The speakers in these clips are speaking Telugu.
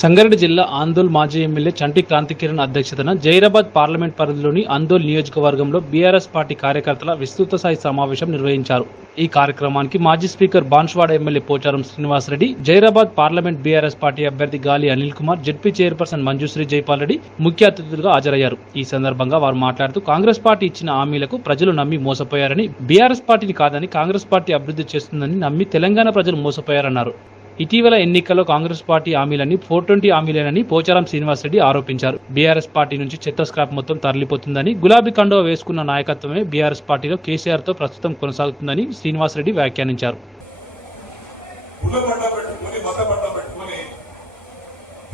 సంగారెడ్డి జిల్లా ఆందోళ్ మాజీ ఎమ్మెల్యే చంటి క్రాంతికిరణ్ అధ్యక్షతన జైరాబాద్ పార్లమెంట్ పరిధిలోని ఆందోళ్ నియోజకవర్గంలో బీఆర్ఎస్ పార్టీ కార్యకర్తల విస్తృత స్థాయి సమావేశం నిర్వహించారు. ఈ కార్యక్రమానికి మాజీ speaker Banswada MLA Pocharam Srinivasa Reddy Zaheerabad parliament BRS party అభ్యర్థి గాలి అనిల్ కుమార్ జడ్పీ చైర్పర్సన్ మంజుశ్రీ జైపాల్ రెడ్డి ముఖ్య అతిథులుగా హాజరయ్యారు. ఈ సందర్భంగా వారు మాట్లాడుతూ కాంగ్రెస్ పార్టీ ఇచ్చిన హామీలకు ప్రజలు నమ్మి మోసపోయారని బీఆర్ఎస్ పార్టీని కాదని కాంగ్రెస్ పార్టీ అభివృద్ధి చేస్తుందని నమ్మి తెలంగాణ ప్రజలు మోసపోయారన్నారు. ఇటీవల ఎన్నికల్లో కాంగ్రెస్ పార్టీ హామీలని ఫోర్ ట్వంటీ హామీలేనని పోచారం శ్రీనివాసరెడ్డి ఆరోపించారు. బీఆర్ఎస్ పార్టీ నుంచి చెత్త స్క్రాప్ మొత్తం తరలిపోతుందని గులాబీ కండవ వేసుకున్న నాయకత్వమే బీఆర్ఎస్ పార్టీలో కేసీఆర్తో ప్రస్తుతం కొనసాగుతుందని శ్రీనివాసరెడ్డి వ్యాఖ్యానించారు.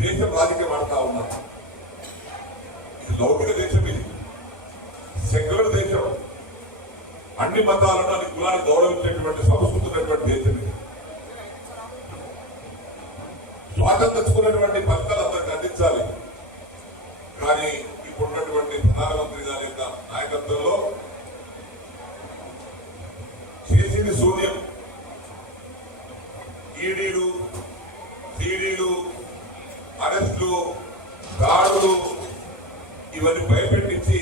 దేశం ఉన్నారు ఇది లౌకిక దేశం ఇది. సెక్యులర్ దేశం. అన్ని మతాలను అన్ని కులాన్ని గౌరవించేటువంటి సంస్కృతి ఉన్నటువంటి దేశం ఇది తెచ్చుకున్నటువంటి ఫలితాలు అందరికి అందించాలి. కానీ ఇప్పుడున్నటువంటి ప్రధానమంత్రి గారి యొక్క నాయకత్వంలో చేసింది శూన్యం. ఈడీలు సీడీలు అరెస్టులు దాడులు ఇవన్నీ భయపెట్టించి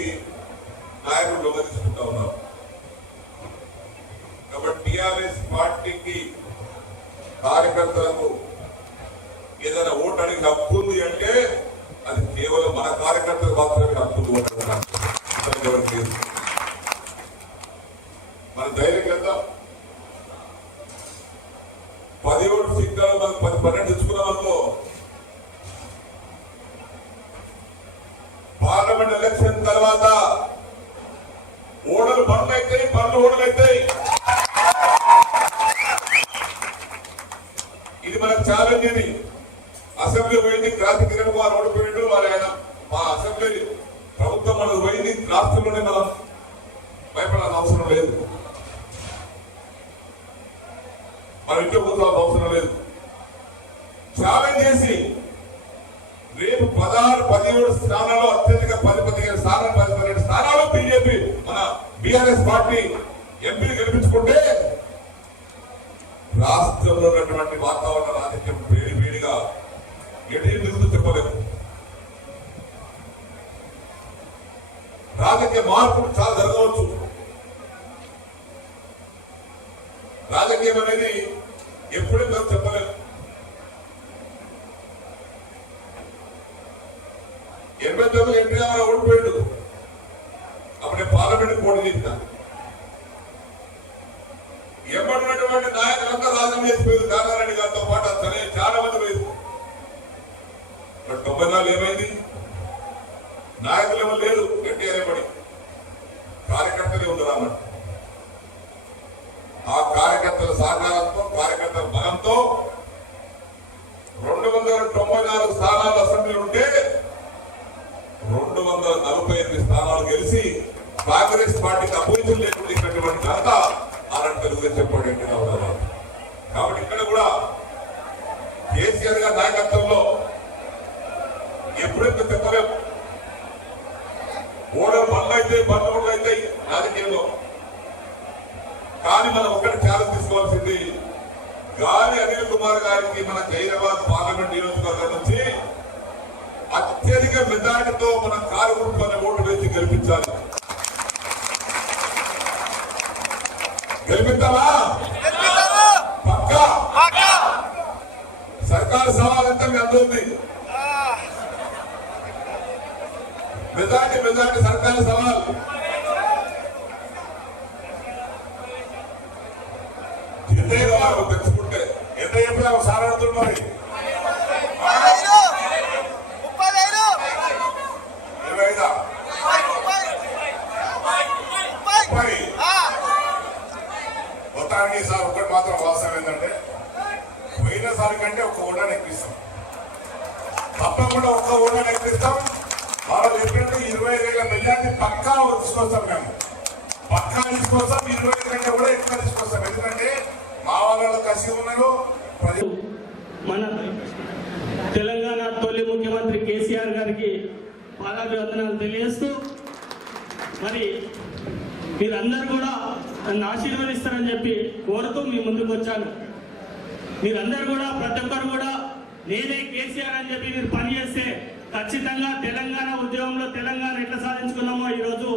నాయకులు దొంగలించుకుంటా ఉన్నారు. కాబట్టి టిఆర్ఎస్ పార్టీకి కార్యకర్తలకు ఏదైనా ఓటు అడిగి హక్కు ఉంది అంటే అది కేవలం మన కార్యకర్తలు మాత్రమే హక్కు ఉంది లేదు. మన ధైర్యం కదా? పది ఓటు సిగ్నల్ మనం పది పన్నెండు ఇచ్చుకున్నాం అనుకో పార్లమెంట్ ఎలక్షన్ తర్వాత ఓడలు బండ్లు అవుతాయి బండ్లు ఓడలు అవుతాయి ఇది మనకు ఛాలెంజ్ ఇది అసెంబ్లీ పోయింది క్రాంతి కిరణ్ కుమార్ ఓడిపోయిండు మరి ఆయన మా అసెంబ్లీ ప్రభుత్వం మనకు పోయింది రాష్ట్రంలోనే మనం భయపడాల్సిన అవసరం లేదు. మన ఇంట్లో కూర్చోవాల్సిన అవసరం లేదు. ఛాలెంజ్ చేసి రేపు పదహారు పదిహేడు స్థానాల్లో అత్యధిక పది పదిహేను స్థానాలు పది పదిహేడు స్థానాలు బీజేపీ మన బీఆర్ఎస్ పార్టీ ఎంపీలు గెలిపించుకుంటే రాష్ట్రంలో ఉన్నటువంటి వాతావరణ రాజకీయం వేడి వేడిగా ఎటు తిరుగుతూ చెప్పలేదు రాజకీయ మార్పులు చాలా జరగవచ్చు రాజకీయం అనేది ఎప్పుడూ మనం చెప్పలేదు ఎనభై తొమ్మిది ఎంపీ గారు ఓడిపోయాడు. అప్పుడే పార్లమెంట్ పోటీ చేసిన. ఎంబడినటువంటి నాయకులంతా రాజీనామా చేసిపోయింది. కామారెడ్డి గారితో పాటు అతనే చాలా మంది పోయింది తొంభై నాలుగు ఏమైంది? నాయకులు ఏమో లేదు ఎన్టీఆర్ ఏమడి కార్యకర్తలే ఉన్నారు అన్నట్టు ఆ కార్యకర్తల సహకారంతో కార్యకర్తల బలంతో రెండు వందల తొంభై నాలుగు స్థానాలు అసెంబ్లీ ఉంటే రెండు వందల నలభై ఎనిమిది స్థానాలు గెలిచి కాంగ్రెస్ పార్టీకి అపోజిషన్ లేకుండా ఇచ్చినటువంటి ఘనత అలాంటి తెలుగుదేశం పార్టీ ఎన్టీ రామారావు కాబట్టి ఇక్కడ కూడా కేసీఆర్ గారి నాయకత్వంలో ఎప్పుడైతే చెప్పలేము ఓడలు పనులు అయితే బండ్లు అయితే రాజకీయంలో. కానీ మనం ఒకటి ఛాలెంజ్ తీసుకోవాల్సింది గాలి అనిల్ కుమార్ గారికి మన జైరాబాద్ పార్లమెంట్ నియోజకవర్గం నుంచి అత్యధిక మెజార్టీతో మన కారు గుర్తు అనే ఓటు వేసి మెజార్టీ మెజార్టీ సర్కారు సవాల్ ఎంతే కావాలి తెచ్చుకుంటే ఎంత చెప్పినా వేల పక్కా తీసుకొస్తాం మేము. పక్కా తీసుకొస్తాం ఇరవై ఐదు కంటే కూడా ఎక్కువ తీసుకొస్తాం. ఎందుకంటే మా వాళ్ళలో కసి ఉన్నారు ప్రజలు మన తెలంగాణ తొలి ముఖ్యమంత్రి కేసీఆర్ గారికి పాదాభివందనాలు తెలియజేస్తూ మరి మీరందరూ కూడా నన్ను ఆశీర్వదిస్తారని చెప్పి కోరుతూ మీ ముందుకు వచ్చాను. మీరందరూ కూడా ప్రతి ఒక్కరు కూడా నేనే కేసీఆర్ అని చెప్పి మీరు పనిచేస్తే ఖచ్చితంగా తెలంగాణ ఉద్యమంలో తెలంగాణ ఎట్లా సాధించుకున్నామో ఈరోజు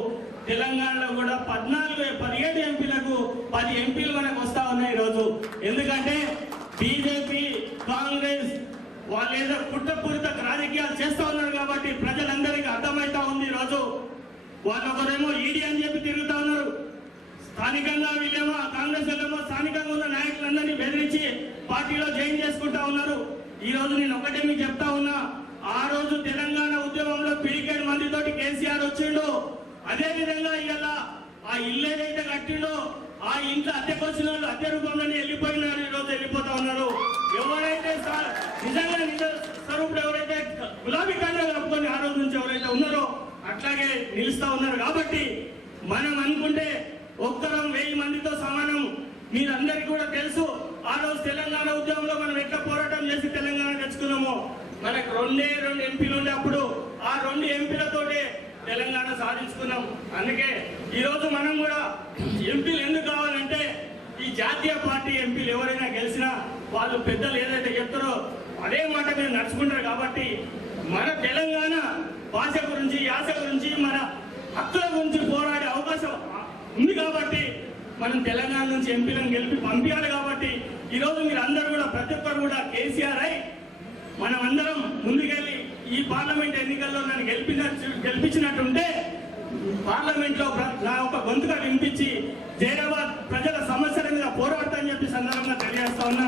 తెలంగాణలో కూడా పద్నాలుగు పదిహేడు ఎంపీలకు పది ఎంపీలు మనకు వస్తా ఉన్నాయి ఈరోజు ఎందుకంటే బీజేపీ కాంగ్రెస్ ఏదో కుట్రపూరిత రాజకీయాలు చేస్తూ ఉన్నారు కాబట్టి ప్రజలందరికీ అర్థమవుతా ఉంది ఈరోజు వాళ్ళొకరేమో ఈడీ అని చెప్పి తిరుగుతా ఉన్నారు. స్థానికంగా వీళ్ళేమో కాంగ్రెస్ వాళ్ళేమో స్థానికంగా ఉన్న నాయకులందరినీ బెదిరించి పార్టీలో జాయిన్ చేసుకుంటా ఉన్నారు. ఈ రోజు నేను ఒకటే మీకు చెప్తా ఉన్నా ఆ రోజు తెలంగాణ ఉద్యమంలో పిడికేడు మందితోటి కేసీఆర్ వచ్చిండు. అదే విధంగా ఇవాళ ఆ ఇల్లు ఏదైతే కట్టిండో ఆ ఇంట్లో అద్దెకొచ్చిన వాళ్ళు అద్దె రూపంలోనే వెళ్ళిపోయినారు ఈ రోజు వెళ్ళిపోతా ఉన్నారు. ఎవరైతే నిజంగా నిజ స్వరూపుడు ఎవరైతే గులాబీ కండ కప్పుకొని ఆ రోజు నుంచి ఎవరైతే ఉన్నారో అట్లాగే నిలుస్తా ఉన్నారు కాబట్టి మనం అనుకుంటే ఒక్కరం వెయ్యి మందితో సమానం. మీరందరికీ కూడా తెలుసు ఆ రోజు తెలంగాణ ఉద్యమంలో మనం ఎట్లా పోరాటం చేసి తెలంగాణ తెచ్చుకున్నామో మనకు రెండే రెండు ఎంపీలు ఉండే అప్పుడు ఆ రెండు ఎంపీలతోటే తెలంగాణ సాధించుకున్నాం. అందుకే ఈరోజు మనం కూడా ఎంపీలు ఎందుకు కావాలంటే ఈ జాతీయ పార్టీ ఎంపీలు ఎవరైనా గెలిచినా వాళ్ళు పెద్దలు ఏదైతే చెప్తారో అదే మాట మీద నడుచుకుంటారు కాబట్టి మన తెలంగాణ భాష గురించి యాస గురించి మన హక్కుల గురించి పోరాడే అవకాశం ఉంది కాబట్టి మనం తెలంగాణ నుంచి ఎంపీలను గెలిపి పంపించాలి కాబట్టి ఈరోజు మీరు అందరూ కూడా ప్రతి ఒక్కరు కూడా కేసీఆర్ అయి మనం అందరం ముందుకెళ్ళి ఈ పార్లమెంట్ ఎన్నికల్లో నన్ను గెలిపిన గెలిపించినట్టుంటే పార్లమెంట్లో నా ఒక గొంతుగా వినిపించి జైరాబాద్ ప్రజల సమస్యల మీద పోరాడతా అని చెప్పి సందర్భంగా తెలియజేస్తా ఉన్నా.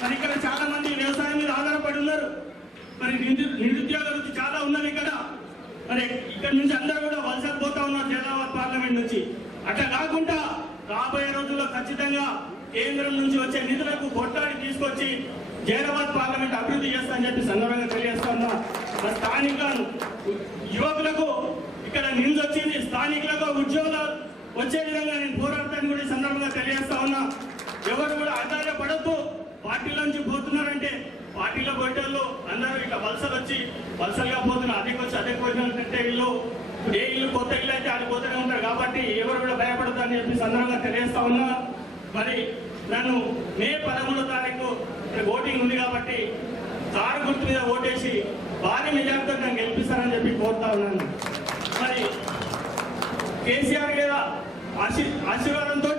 మరి ఇక్కడ చాలా మంది వ్యవసాయం మీద ఆధారపడి ఉన్నారు. మరి నిరుద్యోగ వృత్తి చాలా ఉన్నది ఇక్కడ మరి ఇక్కడ నుంచి అందరూ కూడా వలస పోతా ఉన్నారు జైరాబాద్ పార్లమెంట్ నుంచి. అట్లా కాకుండా రాబోయే రోజుల్లో ఖచ్చితంగా కేంద్రం నుంచి వచ్చే నిధులకు కొట్టాడి తీసుకొచ్చి జైరాబాద్ పార్లమెంట్ అభివృద్ధి చేస్తా అని చెప్పి సందర్భంగా తెలియజేస్తా ఉన్నా. మరి స్థానిక యువకులకు ఇక్కడ నిమ్స్ వచ్చింది. స్థానికులకు ఉద్యోగాలు వచ్చే విధంగా నేను పోరాడతాను కూడా ఈ సందర్భంగా తెలియజేస్తా ఉన్నా. ఎవరు కూడా ఆధారపడద్దు. పార్టీలోంచి పోతున్నారంటే పార్టీలో పోయేటోళ్ళు అందరూ ఇట్లా వలసలు వచ్చి వలసలుగా పోతున్నారు అదే వచ్చి అదే పోయినట్టే ఇల్లు ఏ ఇల్లు కొత్త ఇల్లు అయితే అది పోతూనే ఉంటారు కాబట్టి ఎవరు కూడా భయపడద్దు అని చెప్పి సందర్భంగా తెలియజేస్తా ఉన్నా. మరి నన్ను మే పదమూడో తారీఖు ఇక్కడ ఓటింగ్ ఉంది కాబట్టి కారు గుర్తు మీద ఓటేసి భారీ మెజార్టీతో నన్ను గెలిపిస్తానని చెప్పి కోరుతా ఉన్నాను. మరి కేసీఆర్ మీద ఆశీ ఆశీర్వాదంతో